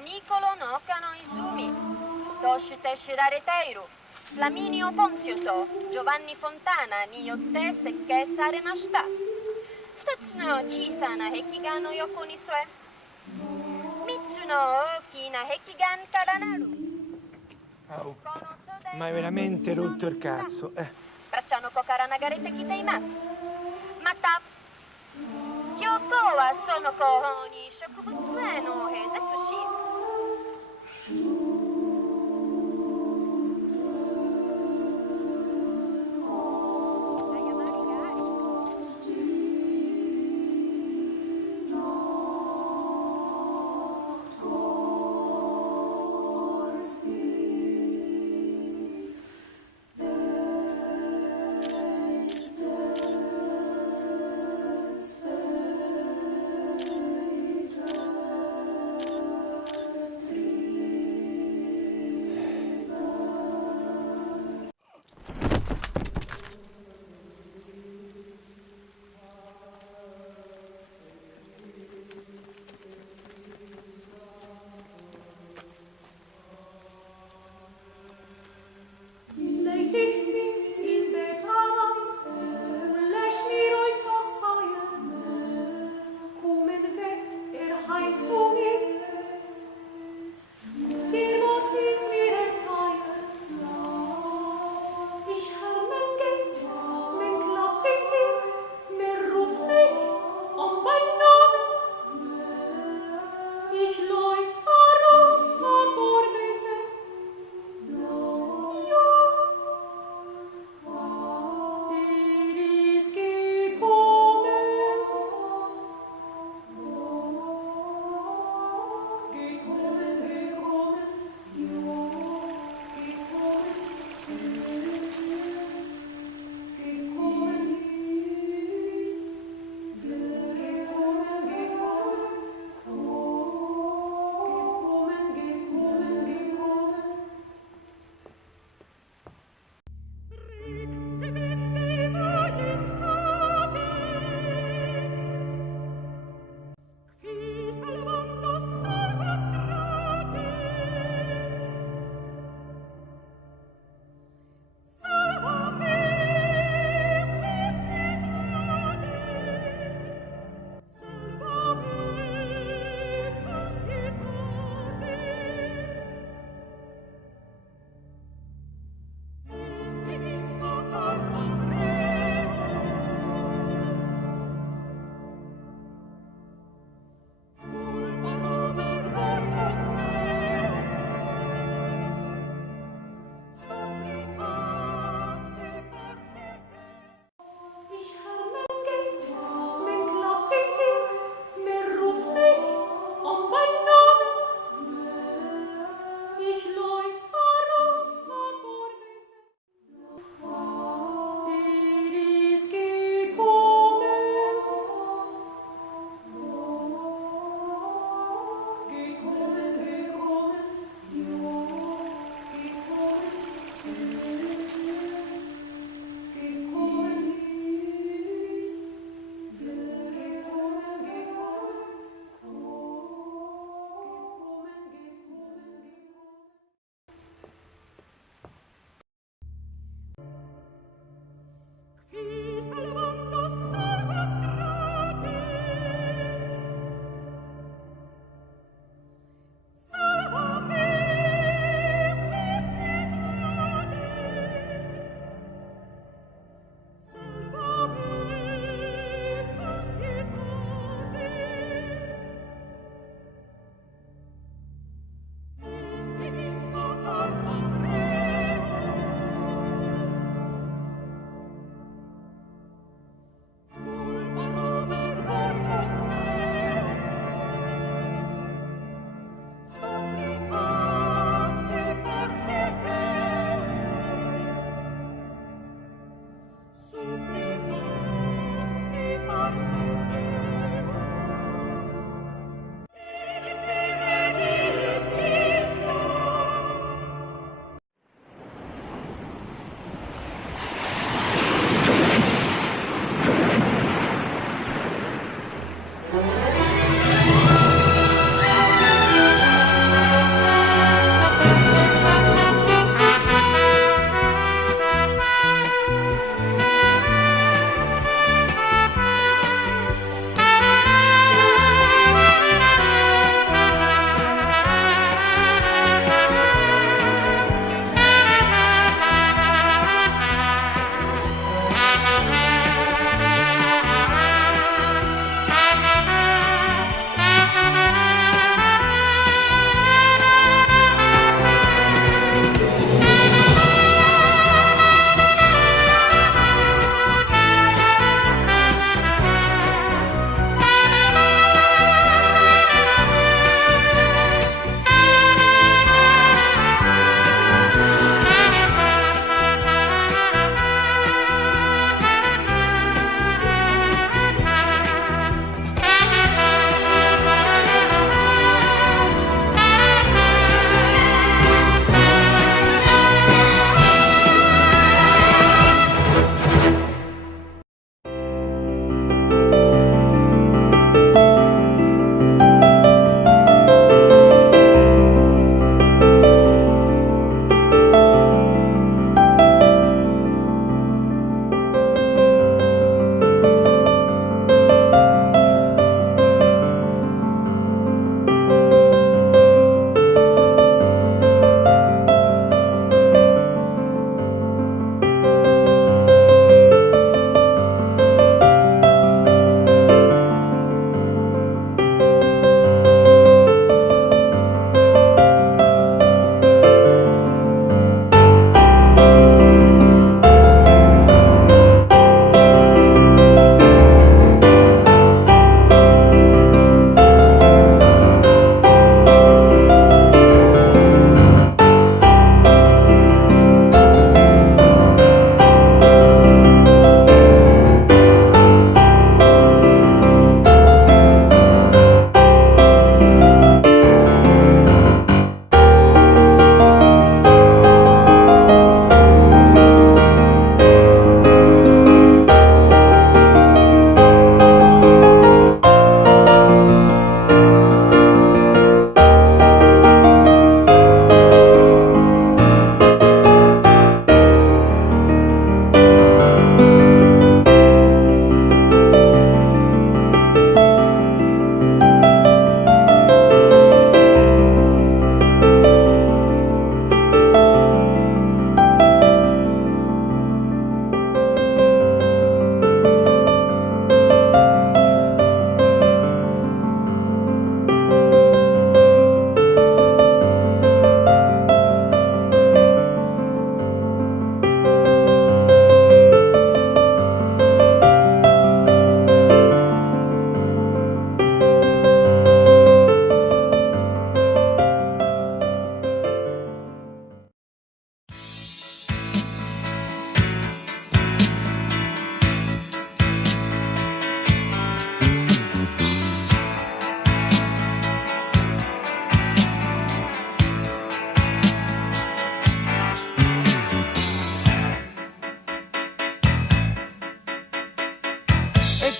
Nicolo no Cano Izumi, Toshite Shirareteiru, Flaminio Ponzio Giovanni Fontanaによって設計されました。2つの小さな壁画の横に添え、3つの大きな壁画からなる。Oh, ma hai veramente rotto il cazzo. bracciaの子から流れてきています。また、教頭はその後方に植物園を併設し、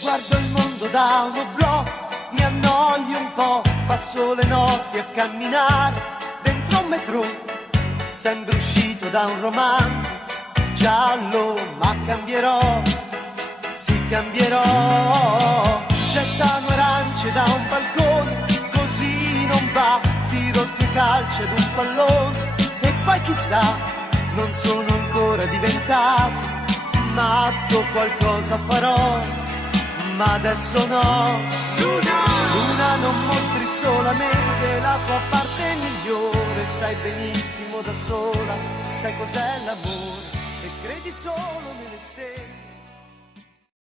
Guardo il mondo da un oblò, mi annoio un po', passo le notti a camminare dentro un metro. Sembro uscito da un romanzo giallo, ma cambierò, sì cambierò. Gettano arance da un balcone, così non va, tiro due calci ad un pallone e poi chissà, non sono ancora diventato matto, qualcosa farò, ma adesso no. Luna, Luna, non mostri solamente la tua parte migliore, stai benissimo da sola, sai cos'è l'amore e credi solo nelle stelle.